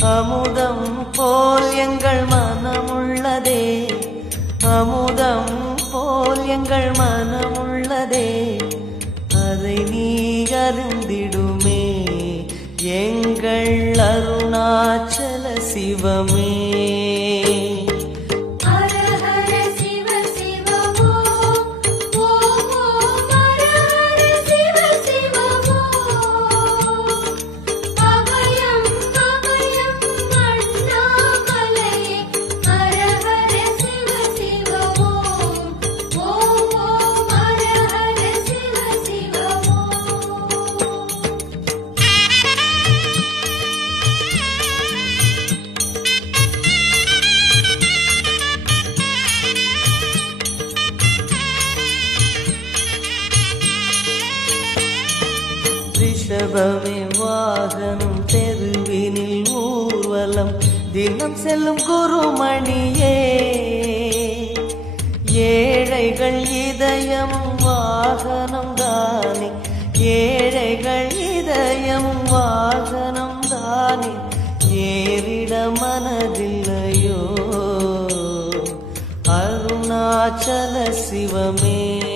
அமுதம் போல் எங்கள் மனமுள்ளதே, அமுதம் போல் எங்கள் மனமுள்ளதே, அதை நீ அறிந்திடுமே எங்கள் அருணாச்சல சிவமே. ரிஷபமே வாகனம் தெருவினில் ஊர்வலம் தினம் செல்லும் குருமணியே, ஏழைகள் இதயம் வாகனம் தானே, ஏழைகள் இதயம் வாகனம் தானே, ஏறிட மனதில்லையோ அருணாச்சல சிவமே.